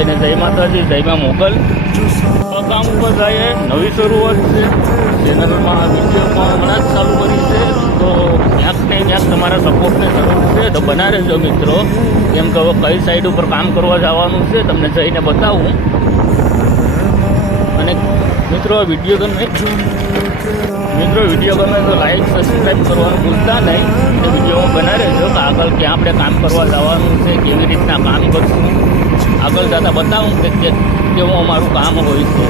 બધાને જય માતાજી, જયમાં મોગલ. કામ ઉપર જાય, નવી શરૂઆત છે ચેનલમાં. વિડીયો પણ હમણાં જ ચાલુ કરી છે, તો ક્યાંક ને ક્યાંક તમારા સપોર્ટની જરૂર છે, તો બના રહેજો મિત્રો. કેમ કે હવે કઈ સાઈડ ઉપર કામ કરવા જવાનું છે તમને જઈને બતાવું. અને મિત્રો વિડીયો ગમે તો લાઈક સબસ્ક્રાઈબ કરવાનું ભૂલતા નહીં. તો વિડીયોમાં બના રહેજો કે આગળ ક્યાં આપણે કામ કરવા જવાનું છે, કેવી રીતના કામ કરશું, આગળ જતાં બતાવું કે કેવું અમારું કામ હોય છે.